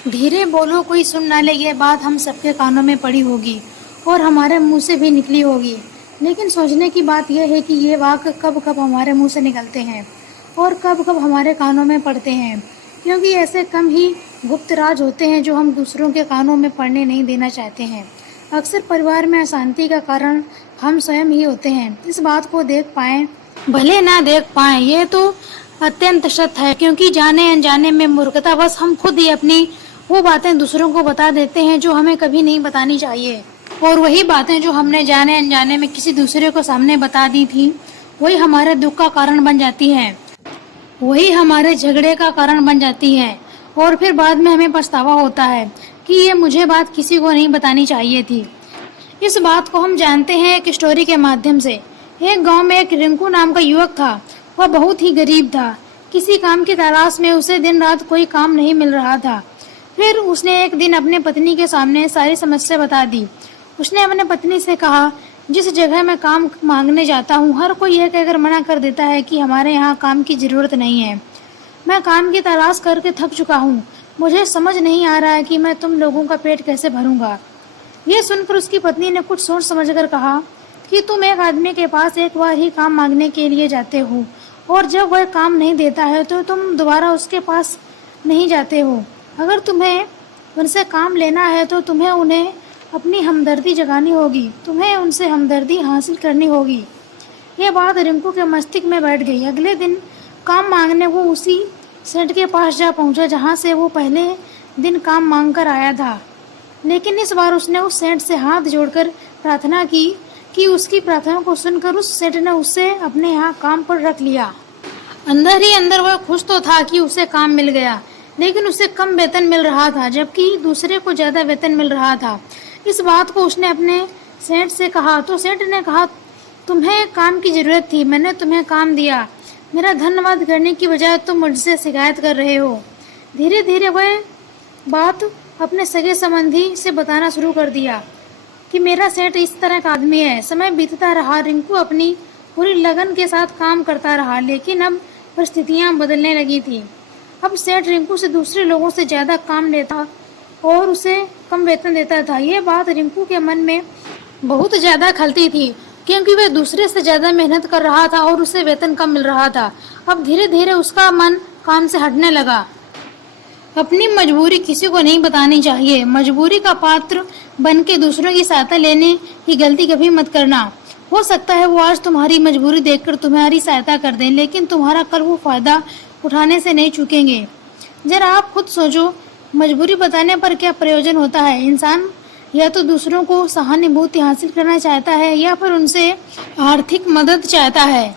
धीरे बोलो, कोई सुन ना ले, ये बात हम सबके कानों में पड़ी होगी और हमारे मुंह से भी निकली होगी। लेकिन सोचने की बात यह है कि ये वाक्य कब कब हमारे मुंह से निकलते हैं और कब कब हमारे कानों में पड़ते हैं, क्योंकि ऐसे कम ही गुप्त राज होते हैं जो हम दूसरों के कानों में पड़ने नहीं देना चाहते हैं। अक्सर परिवार में अशांति का कारण हम स्वयं ही होते हैं। इस बात को देख पाएं भले ना देख पाएं, ये तो अत्यंत सत्य है, क्योंकि जाने अनजाने में मूर्खतावश हम खुद ही अपनी वो बातें दूसरों को बता देते हैं जो हमें कभी नहीं बतानी चाहिए। और वही बातें जो हमने जाने अनजाने में किसी दूसरे को सामने बता दी थी, वही हमारे दुख का कारण बन जाती हैं, वही हमारे झगड़े का कारण बन जाती है। और फिर बाद में हमें पछतावा होता है कि ये मुझे बात किसी को नहीं बतानी चाहिए थी। इस बात को हम जानते हैं एक स्टोरी के माध्यम से। एक गांव में एक रिंकू नाम का युवक था। वह बहुत ही गरीब था। किसी काम की तलाश में उसे दिन रात कोई काम नहीं मिल रहा था। फिर उसने एक दिन अपने पत्नी के सामने सारी समस्या बता दी। उसने अपने पत्नी से कहा, जिस जगह मैं काम मांगने जाता हूँ, हर कोई यह कहकर मना कर देता है कि हमारे यहाँ काम की ज़रूरत नहीं है। मैं काम की तलाश करके थक चुका हूँ। मुझे समझ नहीं आ रहा है कि मैं तुम लोगों का पेट कैसे भरूंगा। यह सुनकर उसकी पत्नी ने कुछ सोच समझकर कहा कि तुम एक आदमी के पास एक बार ही काम मांगने के लिए जाते हो और जब वह काम नहीं देता है तो तुम दोबारा उसके पास नहीं जाते हो। अगर तुम्हें उनसे काम लेना है तो तुम्हें उन्हें अपनी हमदर्दी जगानी होगी, तुम्हें उनसे हमदर्दी हासिल करनी होगी। ये बात रिंकू के मस्तिष्क में बैठ गई। अगले दिन काम मांगने वो उसी सेठ के पास जा पहुंचा जहां से वो पहले दिन काम मांग कर आया था। लेकिन इस बार उसने उस सेठ से हाथ जोड़कर प्रार्थना की कि उसकी प्रार्थना को सुनकर उस सेठ ने उसे अपने यहाँ काम पर रख लिया। अंदर ही अंदर वह खुश तो था कि उसे काम मिल गया, लेकिन उसे कम वेतन मिल रहा था जबकि दूसरे को ज्यादा वेतन मिल रहा था। इस बात को उसने अपने सेठ से कहा तो सेठ ने कहा, तुम्हें काम की जरूरत थी, मैंने तुम्हें काम दिया। मेरा धन्यवाद करने की बजाय तुम मुझसे शिकायत कर रहे हो। धीरे धीरे वह बात अपने सगे संबंधी से बताना शुरू कर दिया कि मेरा सेठ इस तरह का आदमी है। समय बीतता रहा। रिंकू अपनी पूरी लगन के साथ काम करता रहा, लेकिन अब परिस्थितियां बदलने लगी थी। अब सेठ रिंकू से दूसरे लोगों से ज्यादा काम लेता और उसे कम वेतन देता था। ये बात रिंकू के मन में बहुत ज्यादा खलती थी, क्योंकि वह दूसरे से ज्यादा मेहनत कर रहा था और उसे वेतन कम मिल रहा था। अब धीरे धीरे उसका मन काम से हटने लगा। अपनी मजबूरी किसी को नहीं बतानी चाहिए। मजबूरी का पात्र बन के दूसरों की सहायता लेने की गलती कभी मत करना। हो सकता है वो आज तुम्हारी मजबूरी देखकर तुम्हारी सहायता कर दें, लेकिन तुम्हारा कल वो फायदा उठाने से नहीं चूकेंगे। जरा आप खुद सोचो, मजबूरी बताने पर क्या प्रयोजन होता है। इंसान या तो दूसरों को सहानुभूति हासिल करना चाहता है या फिर उनसे आर्थिक मदद चाहता है।